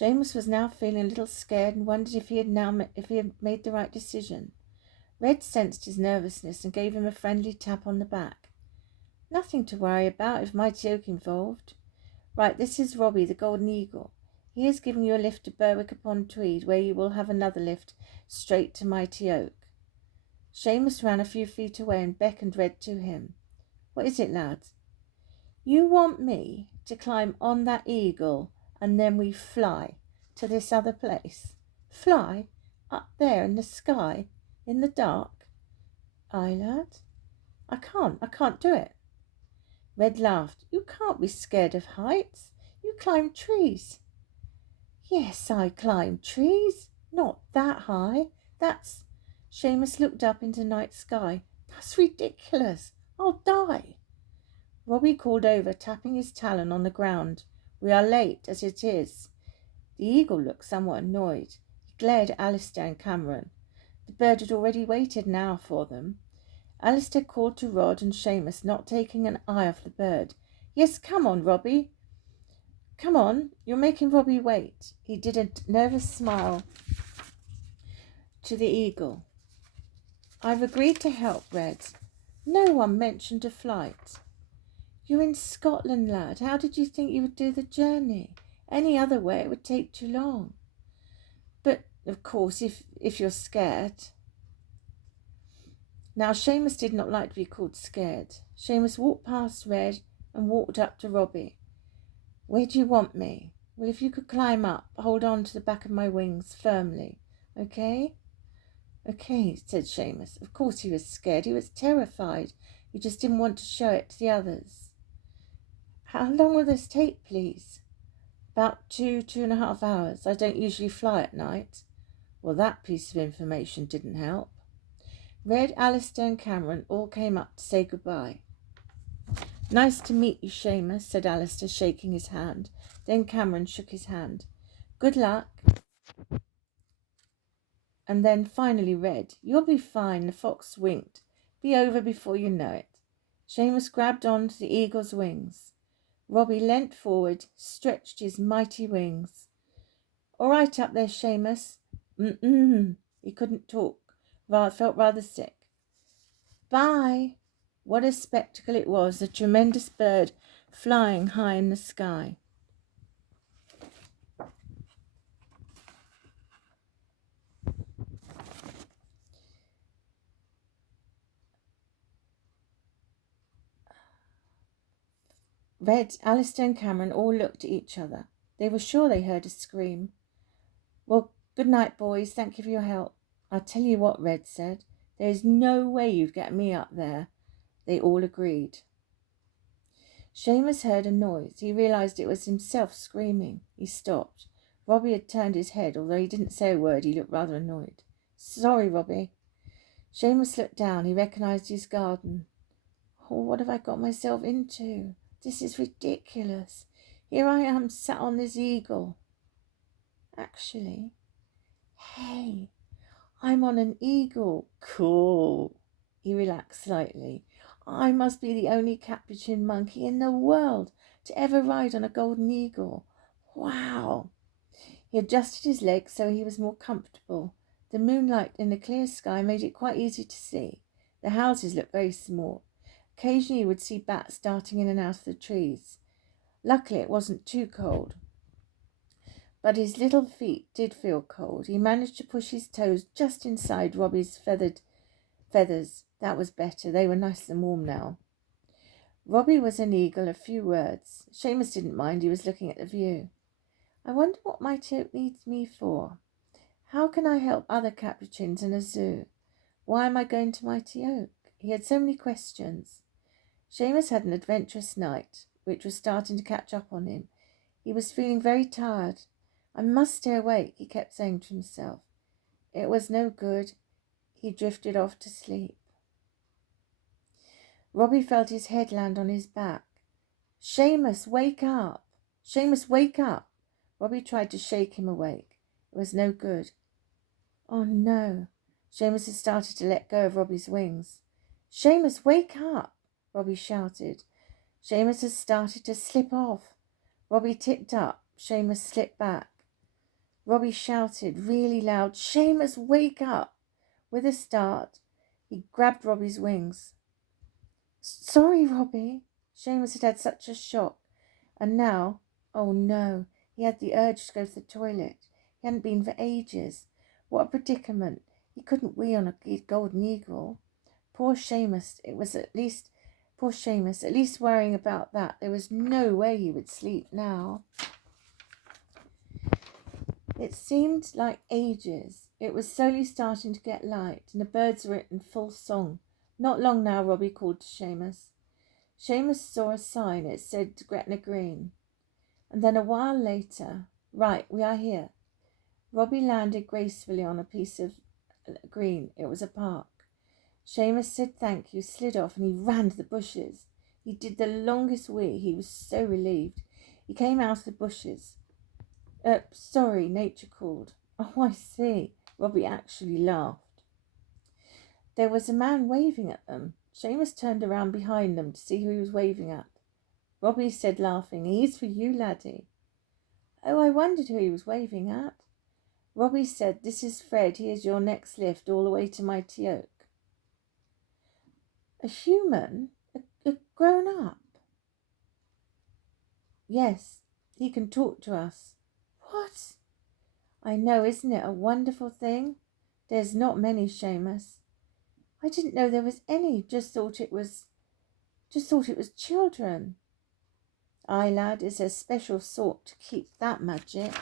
Seamus was now feeling a little scared and wondered if he had made the right decision. Red sensed his nervousness and gave him a friendly tap on the back. Nothing to worry about if Mighty Oak involved. Right, this is Robbie, the Golden Eagle. He is giving you a lift to Berwick-upon-Tweed, where you will have another lift straight to Mighty Oak. Seamus ran a few feet away and beckoned Red to him. What is it, lads? You want me to climb on that eagle and then we fly to this other place? Fly? Up there in the sky? In the dark? Aye, lad. I can't do it. Red laughed. You can't be scared of heights. You climb trees. Yes, I climb trees. Not that high. That's... Seamus looked up into the night sky. That's ridiculous. I'll die. Robbie called over, tapping his talon on the ground. We are late, as it is. The eagle looked somewhat annoyed. He glared at Alistair and Cameron. The bird had already waited an hour for them. Alistair called to Rod and Seamus, not taking an eye off the bird. Yes, come on, Robbie. Come on, you're making Robbie wait. He did a nervous smile to the eagle. I've agreed to help, Red. No one mentioned a flight. You're in Scotland, lad. How did you think you would do the journey? Any other way it would take too long. But, of course, if you're scared... Now, Seamus did not like to be called scared. Seamus walked past Red and walked up to Robbie. Where do you want me? Well, if you could climb up, hold on to the back of my wings firmly. Okay? Okay, said Seamus. Of course he was scared. He was terrified. He just didn't want to show it to the others. How long will this take, please? About 2.5 hours. I don't usually fly at night. Well, that piece of information didn't help. Red, Alistair and Cameron all came up to say goodbye. Nice to meet you, Seamus, said Alistair, shaking his hand. Then Cameron shook his hand. Good luck. And then finally Red. You'll be fine, the fox winked. Be over before you know it. Seamus grabbed on to the eagle's wings. Robbie leant forward, stretched his mighty wings. All right up there, Seamus. He couldn't talk. Felt rather sick. Bye. What a spectacle it was, a tremendous bird flying high in the sky. Red, Alistair and Cameron all looked at each other. They were sure they heard a scream. Well, good night, boys. Thank you for your help. I'll tell you what, Red said. There is no way you'd get me up there. They all agreed. Seamus heard a noise. He realised it was himself screaming. He stopped. Robbie had turned his head. Although he didn't say a word, he looked rather annoyed. Sorry, Robbie. Seamus looked down. He recognised his garden. Oh, what have I got myself into? This is ridiculous. Here I am sat on this eagle. Actually, hey, I'm on an eagle. Cool. He relaxed slightly. I must be the only capuchin monkey in the world to ever ride on a golden eagle. Wow. He adjusted his legs so he was more comfortable. The moonlight in the clear sky made it quite easy to see. The houses looked very small. Occasionally he would see bats darting in and out of the trees. Luckily it wasn't too cold. But his little feet did feel cold. He managed to push his toes just inside Robbie's feathers. That was better. They were nice and warm now. Robbie was an eagle of few words. Seamus didn't mind. He was looking at the view. I wonder what Mighty Oak needs me for. How can I help other capuchins in a zoo? Why am I going to Mighty Oak? He had so many questions. Seamus had an adventurous night, which was starting to catch up on him. He was feeling very tired. I must stay awake, he kept saying to himself. It was no good. He drifted off to sleep. Robbie felt his head land on his back. Seamus, wake up! Seamus, wake up! Robbie tried to shake him awake. It was no good. Oh no! Seamus had started to let go of Robbie's wings. Seamus, wake up! Robbie shouted. Seamus had started to slip off. Robbie tipped up. Seamus slipped back. Robbie shouted really loud, "Seamus, wake up!" With a start, he grabbed Robbie's wings. "Sorry, Robbie." Seamus had had such a shock. And now, oh no, he had the urge to go to the toilet. He hadn't been for ages. What a predicament. He couldn't wee on a golden eagle. Poor Seamus, at least worrying about that. There was no way he would sleep now. It seemed like ages. It was slowly starting to get light, and the birds were in full song. "Not long now," Robbie called to Seamus. Seamus saw a sign. It said Gretna Green. And then a while later, "Right, we are here." Robbie landed gracefully on a piece of green. It was a park. Seamus said thank you, slid off, and he ran to the bushes. He did the longest wee. He was so relieved. He came out of the bushes. Sorry, Nature called." "Oh, I see." Robbie actually laughed. There was a man waving at them. Seamus turned around behind them to see who he was waving at. Robbie said, laughing, "He's for you, laddie." "Oh, I wondered who he was waving at." Robbie said, "This is Fred. He is your next lift all the way to Mighty Oak." "A human? A grown up?" "Yes, he can talk to us." "What?" "I know, isn't it a wonderful thing? There's not many, Seamus." "I didn't know there was any. Just thought it was children." "Aye, lad, it's a special sort to keep that magic."